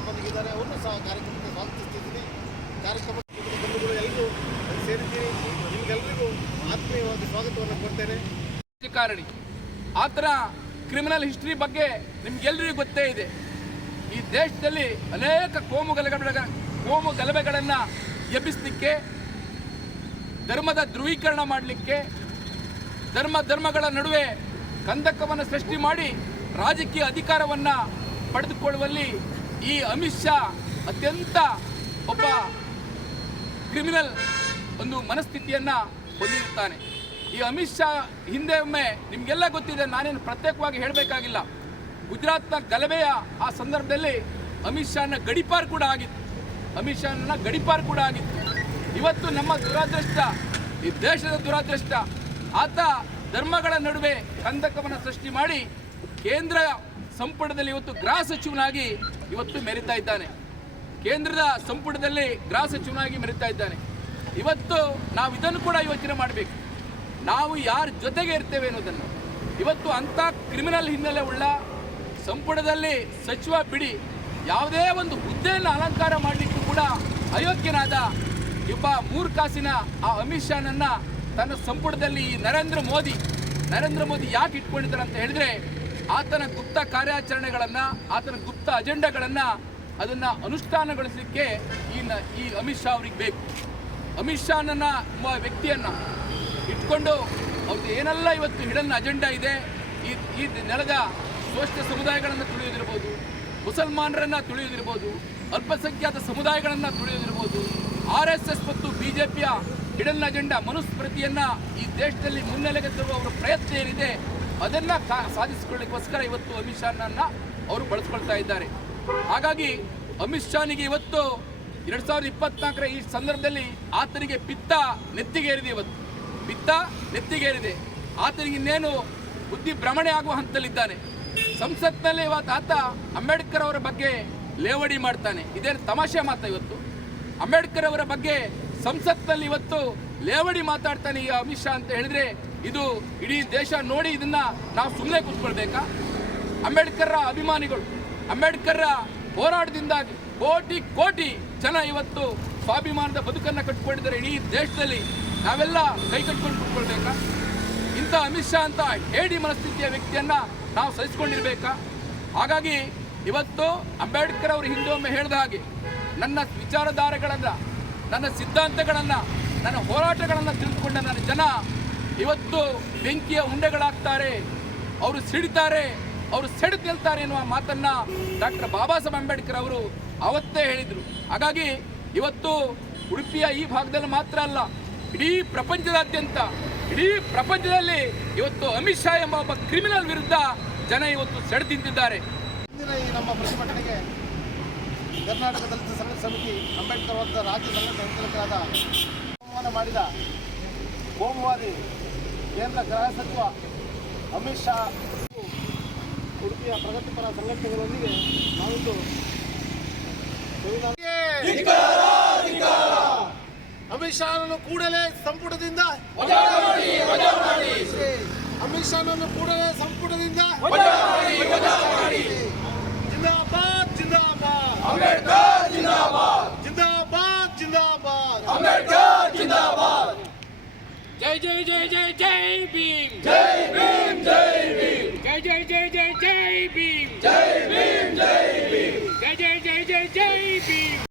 ನಮ್ಮೊಂದಿಗಿದ್ದಾರೆ ಅವರನ್ನು ಸಹ ಕಾರ್ಯಕ್ರಮಕ್ಕೆ ಸ್ವಾಗತಿಸ್ತಿದ್ದೀನಿ. ಕಾರ್ಯಕ್ರಮ ಬಂಧುಗಳು ಎಲ್ಲರೂ ಸೇರಿದ್ದೀರಿ. ನಿಮಗೆಲ್ಲರಿಗೂ ಆತ್ಮೀಯವಾಗಿ ಸ್ವಾಗತವನ್ನು ಕೊಡ್ತೇನೆ ರಾಜಕಾರಣಿ ಆತನ ಕ್ರಿಮಿನಲ್ ಹಿಸ್ಟ್ರಿ ಬಗ್ಗೆ ನಿಮ್ಗೆಲ್ಲರಿಗೂ ಗೊತ್ತೇ ಇದೆ. ಈ ದೇಶದಲ್ಲಿ ಅನೇಕ ಕೋಮು ಗಲಭೆಗಳ, ಕೋಮು ಗಲಭೆಗಳನ್ನು ಎಬ್ಬಿಸಲಿಕ್ಕೆ, ಧರ್ಮದ ಧ್ರುವೀಕರಣ ಮಾಡಲಿಕ್ಕೆ, ಧರ್ಮ ಧರ್ಮಗಳ ನಡುವೆ ಕಂದಕವನ್ನು ಸೃಷ್ಟಿ ಮಾಡಿ ರಾಜಕೀಯ ಅಧಿಕಾರವನ್ನು ಪಡೆದುಕೊಳ್ಳುವಲ್ಲಿ ಈ ಅಮಿತ್ ಶಾ ಅತ್ಯಂತ ಒಬ್ಬ ಕ್ರಿಮಿನಲ್ ಒಂದು ಮನಸ್ಥಿತಿಯನ್ನು ಹೊಂದಿರುತ್ತಾನೆ. ಈ ಅಮಿತ್ ಶಾ ಹಿಂದೆ ಒಮ್ಮೆ ನಿಮಗೆಲ್ಲ ಗೊತ್ತಿದೆ, ನಾನೇನು ಪ್ರತ್ಯೇಕವಾಗಿ ಹೇಳಬೇಕಾಗಿಲ್ಲ. ಗುಜರಾತ್ನ ಗಲಭೆಯ ಆ ಸಂದರ್ಭದಲ್ಲಿ ಅಮಿತ್ ಶಾನ ಗಡಿಪಾರ್ ಕೂಡ ಆಗಿತ್ತು. ಅಮಿತ್ ಶಾನ ಗಡಿಪಾರ್ ಕೂಡ ಆಗಿತ್ತು. ಇವತ್ತು ನಮ್ಮ ದುರಾದೃಷ್ಟ, ಈ ದೇಶದ ದುರಾದೃಷ್ಟ, ಆತ ಧರ್ಮಗಳ ನಡುವೆ ಕಂದಕವನ್ನು ಸೃಷ್ಟಿ ಮಾಡಿ ಕೇಂದ್ರ ಸಂಪುಟದಲ್ಲಿ ಇವತ್ತು ಗೃಹ ಸಚಿವನಾಗಿ ಇವತ್ತು ಮೆರಿತಾ ಇದ್ದಾನೆ. ಕೇಂದ್ರದ ಸಂಪುಟದಲ್ಲಿ ಗೃಹ ಸಚಿವನಾಗಿ ಮೆರಿತಾ ಇದ್ದಾನೆ. ಇವತ್ತು ನಾವು ಇದನ್ನು ಕೂಡ ಯೋಚನೆ ಮಾಡಬೇಕು. ನಾವು ಯಾರ ಜೊತೆಗೆ ಇರ್ತೇವೆ ಅನ್ನೋದನ್ನು. ಇವತ್ತು ಅಂಥ ಕ್ರಿಮಿನಲ್ ಹಿನ್ನೆಲೆ ಉಳ್ಳ ಸಂಪುಟದಲ್ಲಿ ಸಚಿವ ಬಿಡಿ ಯಾವುದೇ ಒಂದು ಹುದ್ದೆಯನ್ನು ಅಲಂಕಾರ ಮಾಡಲಿಕ್ಕೂ ಕೂಡ ಅಯೋಗ್ಯನಾದ ಒಬ್ಬ ಮೂರ್ಖಾಸಿನ ಆ ಅಮಿತ್ ಶಾನನ್ನು ತನ್ನ ಸಂಪುಟದಲ್ಲಿ ಈ ನರೇಂದ್ರ ಮೋದಿ ನರೇಂದ್ರ ಮೋದಿ ಯಾಕೆ ಇಟ್ಕೊಂಡಿದ್ದಾರೆ ಅಂತ ಹೇಳಿದ್ರೆ ಆತನ ಗುಪ್ತ ಕಾರ್ಯಾಚರಣೆಗಳನ್ನು, ಆತನ ಗುಪ್ತ ಅಜೆಂಡಾಗಳನ್ನು ಅದನ್ನ ಅನುಷ್ಠಾನಗೊಳಿಸಲಿಕ್ಕೆ ಈ ನ- ಈ ಅಮಿತ್ ಶಾ ಅವ್ರಿಗೆ ಬೇಕು. ಅಮಿತ್ ಶಾನನ್ನ ಎಂಬ ವ್ಯಕ್ತಿಯನ್ನ ಇಟ್ಕೊಂಡು ಅವ್ರದ್ದು ಏನೆಲ್ಲ ಇವತ್ತು ಹಿಡನ್ ಅಜೆಂಡಾ ಇದೆ. ಈ ಈ ನೆಲದ ಶೋಷಿತ ಸಮುದಾಯಗಳನ್ನು ತುಳಿಯೋದಿರ್ಬೋದು ಮುಸಲ್ಮಾನರನ್ನು ತುಳಿಯೋದಿರ್ಬೋದು ಅಲ್ಪಸಂಖ್ಯಾತ ಸಮುದಾಯಗಳನ್ನು ತುಳಿಯೋದಿರ್ಬೋದು ಆರ್ ಎಸ್ ಎಸ್ ಮತ್ತು ಬಿ ಜೆ ಪಿಯ ಹಿಡನ್ ಅಜೆಂಡಾ ಮನುಸ್ಮೃತಿಯನ್ನ ಈ ದೇಶದಲ್ಲಿ ಮುನ್ನೆಲೆಗೆ ತರುವ ಅವರ ಪ್ರಯತ್ನ ಏನಿದೆ ಅದನ್ನ ಸಾಧಿಸಿಕೊಳ್ಳಿಕ್ಕೋಸ್ಕರ ಇವತ್ತು ಅಮಿತ್ ಶಾನನ್ನು ಅವರು ಬಳಸ್ಕೊಳ್ತಾ ಇದ್ದಾರೆ. ಹಾಗಾಗಿ ಅಮಿತ್ ಶಾನಿಗೆ ಇವತ್ತು ಎರಡು ಸಾವಿರದ ಇಪ್ಪತ್ನಾಲ್ಕರ ಈ ಸಂದರ್ಭದಲ್ಲಿ ಆತನಿಗೆ ಪಿತ್ತ ನೆತ್ತಿಗೇರಿದೆ ಇವತ್ತು. ಪಿತ್ತ ನೆತ್ತಿಗೇರಿದೆ. ಆತನಿಗೆ ಇನ್ನೇನು ಬುದ್ಧಿ ಭ್ರಮಣೆ ಆಗುವ ಹಂತದಲ್ಲಿದ್ದಾನೆ. ಸಂಸತ್ನಲ್ಲಿ ಇವತ್ತು ಆತ ಅಂಬೇಡ್ಕರ್ ಅವರ ಬಗ್ಗೆ ಲೇವಡಿ ಮಾಡ್ತಾನೆ. ಇದೇನು ತಮಾಷೆ ಮಾತಾ ಇವತ್ತು? ಅಂಬೇಡ್ಕರ್ ಅವರ ಬಗ್ಗೆ ಸಂಸತ್ನಲ್ಲಿ ಇವತ್ತು ಲೇವಡಿ ಮಾತಾಡ್ತಾನೆ ಈ ಅಮಿತ್ ಶಾ ಅಂತ ಹೇಳಿದ್ರೆ ಇದು ಇಡೀ ದೇಶ ನೋಡಿ ಇದನ್ನ ನಾವು ಸುಮ್ಮನೆ ಕೂತ್ಕೊಳ್ಬೇಕಾ? ಅಂಬೇಡ್ಕರ್ರ ಅಭಿಮಾನಿಗಳು, ಅಂಬೇಡ್ಕರ್ರ ಹೋರಾಟದಿಂದಾಗಿ ಕೋಟಿ ಕೋಟಿ ಜನ ಇವತ್ತು ಸ್ವಾಭಿಮಾನದ ಬದುಕನ್ನು ಕಟ್ಟಿಕೊಂಡಿದ್ದಾರೆ ಇಡೀ ದೇಶದಲ್ಲಿ ನಾವೆಲ್ಲ ಕೈ ಕಟ್ಕೊಂಡು ಕೂತ್ಕೊಳ್ಬೇಕಾ? ಇಂಥ ಅಮಿತ್ ಶಾ ಅಂತ ಹೇಡಿ ಮನಸ್ಥಿತಿಯ ವ್ಯಕ್ತಿಯನ್ನ ನಾವು ಸಹಿಸಿಕೊಂಡಿರಬೇಕಾ? ಹಾಗಾಗಿ ಇವತ್ತು ಅಂಬೇಡ್ಕರ್ ಅವರು ಹಿಂದೊಮ್ಮೆ ಹೇಳಿದ ಹಾಗೆ ನನ್ನ ವಿಚಾರಧಾರೆಗಳನ್ನ, ನನ್ನ ಸಿದ್ಧಾಂತಗಳನ್ನ, ನನ್ನ ಹೋರಾಟಗಳನ್ನು ತಿಳಿದುಕೊಂಡ ನನ್ನ ಜನ ಇವತ್ತು ಬೆಂಕಿಯ ಉಂಡೆಗಳಾಗ್ತಾರೆ. ಅವರು ಸಿಡಿತಾರೆ, ಅವರು ಸೆಡೆದು ನಿಲ್ತಾರೆ ಎನ್ನುವ ಮಾತನ್ನ ಡಾಕ್ಟರ್ ಬಾಬಾ ಸಾಹೇಬ್ ಅಂಬೇಡ್ಕರ್ ಅವರು ಅವತ್ತೇ ಹೇಳಿದರು. ಹಾಗಾಗಿ ಇವತ್ತು ಉಡುಪಿಯ ಈ ಭಾಗದಲ್ಲಿ ಮಾತ್ರ ಅಲ್ಲ, ಇಡೀ ಪ್ರಪಂಚದಾದ್ಯಂತ, ಇಡೀ ಪ್ರಪಂಚದಲ್ಲಿ ಇವತ್ತು ಅಮಿತ್ ಶಾ ಎಂಬ ಒಬ್ಬ ಕ್ರಿಮಿನಲ್ ವಿರುದ್ಧ ಜನ ಇವತ್ತು ಸೆಡ್ ನಿಂತಿದ್ದಾರೆ. ಇಂದಿನ ಈ ನಮ್ಮ ಪ್ರತಿಭಟನೆಗೆ ಕರ್ನಾಟಕ ದಲಿತ ಸಮಿತಿ ಅಂಬೇಡ್ಕರ್ ರಾಜ್ಯ ಸಂಘ ಸಂಚಾಲಕರಾದ ಮಾಡಿದ ಕೋಮುವಾದಿ ಕೇಂದ್ರ ಗೃಹ ಸಚಿವ ಅಮಿತ್ ಶಾ ಉಡುಪಿಯ ಪ್ರಗತಿಪರ ಸಂಘಟನೆಗಳೊಂದಿಗೆ ನಾವಿಂದು ಅಮಿತ್ ಶಾನನ್ನು ಕೂಡಲೇ ಸಂಪುಟದಿಂದ ಅಮಿತ್ ಶಾನನ್ನು ಕೂಡಲೇ ಸಂಪುಟದಿಂದ ಜಿಂದಾಬಾದ್ ಜಿಂದಾಬಾದ್. ಜಿಂದಾಬಾದ್ ಜಿಂದಾಬಾದ್ ಜೈ ಜೈ ಜೈ ಜೈ ಜೈ ಭೀಮ್ ಜೈ